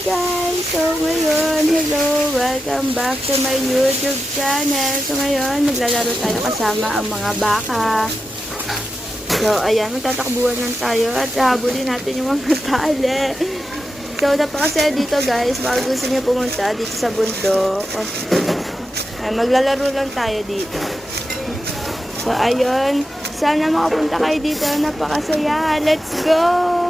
guys! So ngayon, hello! Welcome back to my YouTube channel. So ngayon, maglalaro tayo kasama ang mga baka. So ayan, magtatakbuhan lang tayo at habulin natin yung mga tali. So napakasaya dito guys, baka gusto niyo pumunta dito sa bundok. Ay, maglalaro lang tayo dito. So ayun, sana makapunta kayo dito, napakasaya. Let's go!